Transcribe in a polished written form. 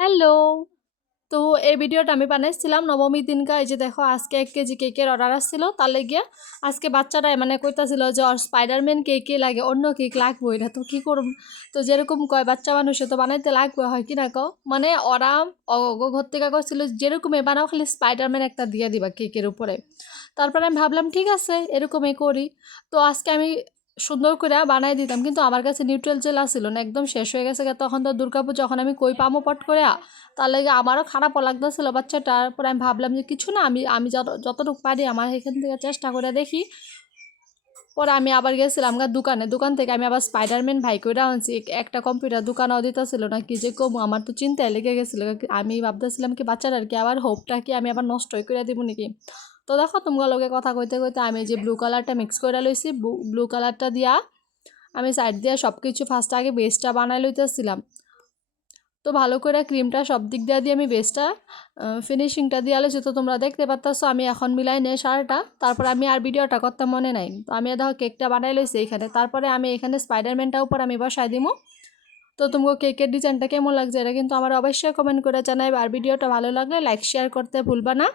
Hello! তো এই ভিডিওটা আমি বানাইছিলাম নবমীর দিনকা। এই যে দেখো আজকে ১ কেজি কেকের অর্ডার আসছিল। তার লাইগা আজকে বাচ্চারা মানে কইতাছিল যে ওর স্পাইডারম্যান কেকই লাগে, অন্য কেক লাগবোই না। তো কি করুম? তো যেরকম কয় বাচ্চা মানুষে তো বানাইতে লাগবে, হয় কি না কও? মানে ওরা অগো ঘর থেকে কইছিল যেরকমই বানাও খালি স্পাইডারম্যান একটা দিয়ে দিবা কেকের উপরে। তারপরে আমি ভাবলাম ঠিক আছে এরকমই করি। তো আজকে আমি সুন্দর করে বানাই দিতাম, কিন্তু আমার কাছে নিউট্রাল জেল আছিল না, একদম শেষ হয়ে গেছে। তখন তো দুর্গাপূজা, যখন আমি কই পামো পট করে, তার লাগে আমারও খারাপও লাগতেছিল বাচ্চাটার। পরে আমি ভাবলাম যে কিছু না, আমি আমি যতটুকু পারি আমার এখান থেকে চেষ্টা করে দেখি। পরে আমি আবার গেছিলাম দোকান থেকে আমি আবার স্পাইডারম্যান ভাই কইরা আনছি। একটা কম্পিউটার দোকানও দিতেছিল না, কি যে কমু, আমার তো চিন্তায় লেগে গেছিলো। আমি ভাবতেছিলাম কি বাচ্চাটার কি আবার হোপটা কি আমি আবার নষ্টই করে দিব নাকি। তো দেখো তোমার লগে কথা কইতে কইতে আমি যে ব্লু কালারটা মিক্স করে লইছি, ব্লু কালারটা দিয়া আমি সাইড দিয়ে সব কিছু ফার্স্ট আগে বেসটা বানাই লইতেছিলাম। তো ভালো করে ক্রিমটা সব দিক দিয়ে আমি বেসটা ফিনিশিংটা দিয়ে আলোছি। তো তোমরা দেখতে পাচ্ছ আমি এখন মিলাই নেই সারাটা। তারপর আমি আর ভিডিওটা করতে মনে নাই, তো আমি দেখো কেকটা বানাই লইছি এইখানে। তারপরে আমি এখানে স্পাইডারম্যানটার উপর আমি বসাই দিমু। তো তোমাকে কেকের ডিজাইনটা কেমন লাগছে এটা কিন্তু আমার অবশ্যই কমেন্ট করে জানাইবে। আর ভিডিওটা ভালো লাগলে লাইক শেয়ার করতে ভুলবা না।